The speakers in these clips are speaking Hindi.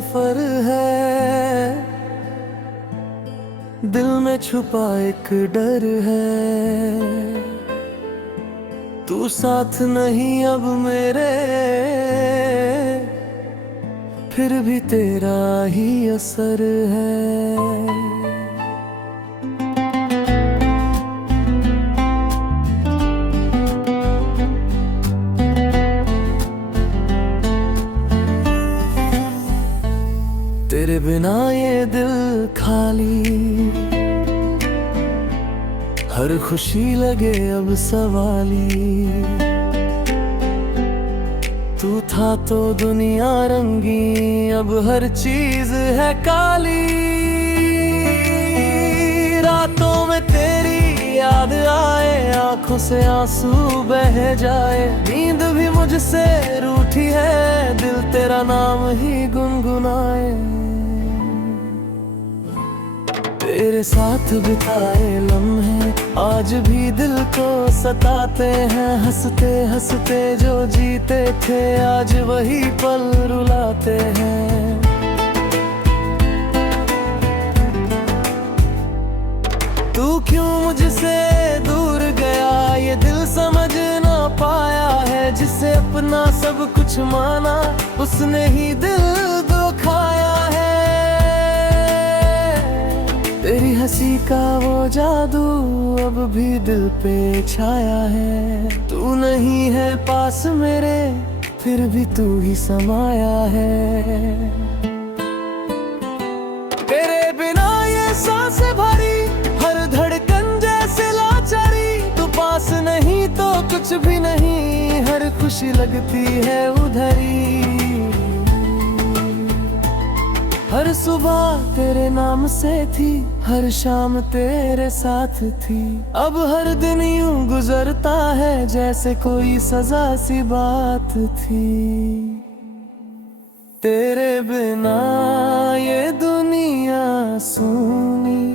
सफर है, दिल में छुपा एक डर है। तू साथ नहीं अब मेरे, फिर भी तेरा ही असर है। तेरे बिना ये दिल खाली, हर खुशी लगे अब सवाली। तू था तो दुनिया रंगी, अब हर चीज है काली। रातों में तेरी याद आए, आंखों से आंसू बह जाए। नींद भी मुझसे रूठी है, दिल तेरा नाम ही गुनगुनाए। तेरे साथ बिताए लम्हे आज भी दिल को सताते हैं। हंसते हंसते जो जीते थे, आज वही पल रुलाते हैं। तू क्यों मुझसे दूर गया, ये दिल समझ ना पाया है। जिसे अपना सब कुछ माना, उसने ही दिल दुखाया है। तेरी हंसी का वो जादू अब भी दिल पे छाया है। तू नहीं है पास मेरे, फिर भी तू ही समाया है। तेरे बिना ये सांसें भरी, हर धड़कन जैसे लाचारी। तू पास नहीं तो कुछ भी नहीं, हर खुशी लगती है उधरी। हर सुबह तेरे नाम से थी, हर शाम तेरे साथ थी। अब हर दिन यूं गुजरता है, जैसे कोई सजा सी बात थी। तेरे बिना ये दुनिया सूनी,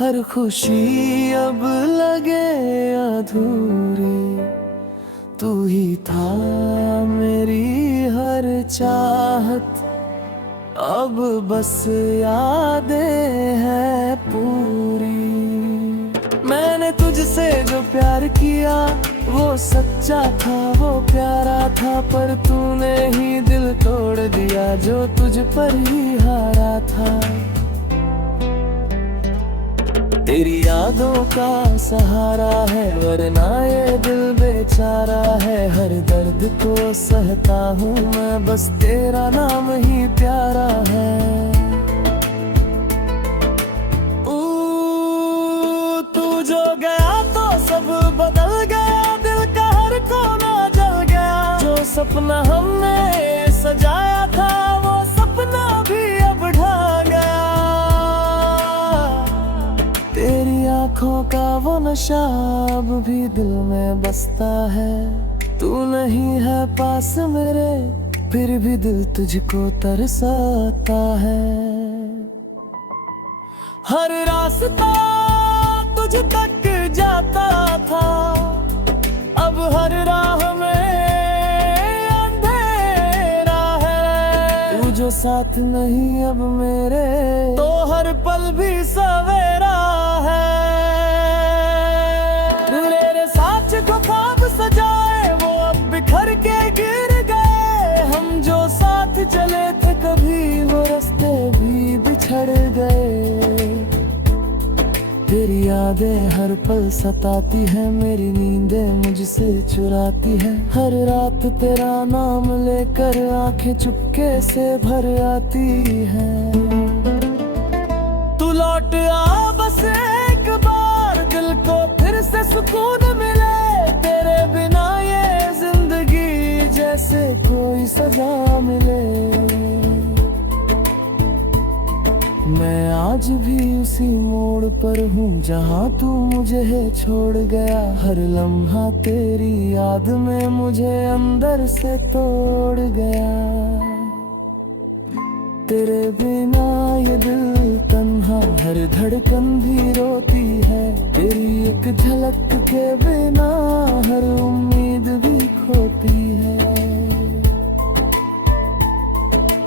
हर खुशी अब लगे अधूरी। तू ही था मेरी हर चाहत, अब बस यादें हैं पूरी। मैंने तुझसे जो प्यार किया, वो सच्चा था, वो प्यारा था। पर तूने ही दिल तोड़ दिया, जो तुझ पर ही हारा था। तेरी यादों का सहारा है, वरना ये दिल बेचारा है। हर दर्द को सहता हूँ मैं, बस तेरा नाम ही प्यारा है। तू जो गया तो सब बदल गया, दिल का हर कोना जल गया। जो सपना हमने सजाया था, वो सपना भी अब ढह गया। तेरी आँखों का वो नशा अब भी दिल में बसता है। तू नहीं है पास मेरे, फिर भी दिल तुझको तरसाता है। हर रास्ता तुझ तक जाता था, अब हर राह में अंधेरा है। तू जो साथ नहीं अब मेरे, तो हर पल भी सवेरा है। मेरे साथ को ख्वाब सजाए, वो अब बिखर के गिर गए। हम जो साथ चले थे कभी, वो रास्ते भी बिछड़ गए। तेरी यादें हर पल सताती है, मेरी नींदें मुझसे चुराती है। हर रात तेरा नाम लेकर आंखें चुपके से भर आती हैं। तू लौट आ बस एक बार, दिल को फिर से सुकून मिले। तेरे बिना ये जिंदगी जैसे कोई सजा मिले। मैं आज भी उसी मोड़ पर हूँ, जहाँ तू मुझे छोड़ गया। हर लम्हा तेरी याद में मुझे अंदर से तोड़ गया। तेरे बिना ये दिल तन्हा, हर धड़कन भी रोती है। तेरी एक झलक के बिना हर उम्मीद भी खोती है।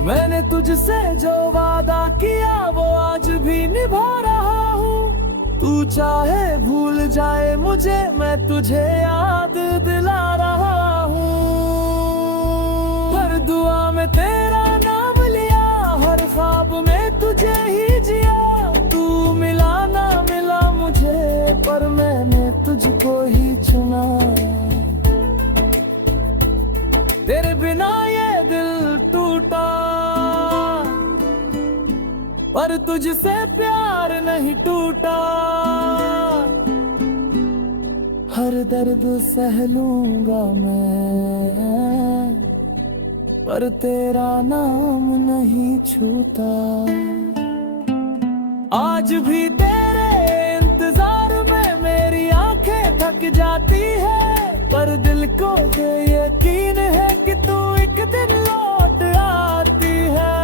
मैंने तुझसे जो वादा किया वो आज भी निभा रहा हूँ। तू चाहे भूल जाए मुझे, मैं तुझे याद दिला रहा हूँ। हर दुआ में तेरा नाम लिया, हर ख्वाब में तुझे ही जिया। तू मिला ना मिला मुझे, पर मैंने तुझको ही चुना। तेरे बिना ये दिल टूटा, पर तुझसे प्यार नहीं टूटा। हर दर्द सह लूंगा मैं, पर तेरा नाम नहीं छूता। आज भी तेरे इंतजार में मेरी आंखें थक जाती है, पर दिल को ये यकीन है कि तू एक दिन लौट आती है।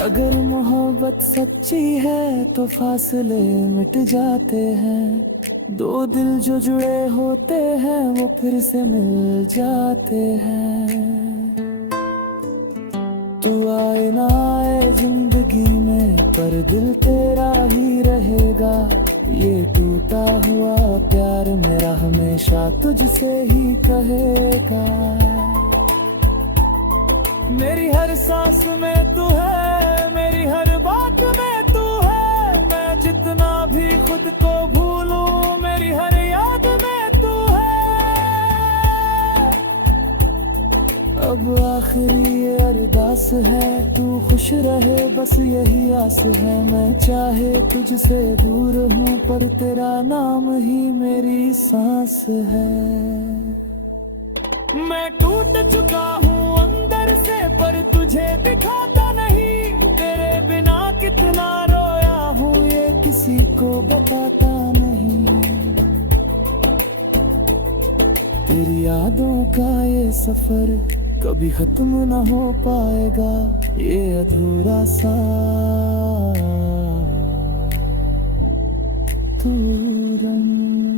अगर मोहब्बत सच्ची है तो फासले मिट जाते हैं। दो दिल जो जुड़े होते हैं वो फिर से मिल जाते हैं। तू आए ना आए जिंदगी में, पर दिल तेरा ही रहेगा। ये टूटा हुआ प्यार मेरा हमेशा तुझसे ही कहेगा। मेरी हर सांस में तू है, मेरी हर बात में तू है। मैं जितना भी खुद को भूलूं, मेरी हर याद में तू है। अब आखिरी ये अरदास है, तू खुश रहे बस यही आस है। मैं चाहे तुझसे दूर हूँ, पर तेरा नाम ही मेरी सांस है। मैं टूट चुका हूँ अंदर से, पर तुझे दिखाता नहीं। तेरे बिना कितना रोया हूँ ये किसी को बताता नहीं। तेरी यादों का ये सफर कभी खत्म न हो पाएगा। ये अधूरा सा तू रंग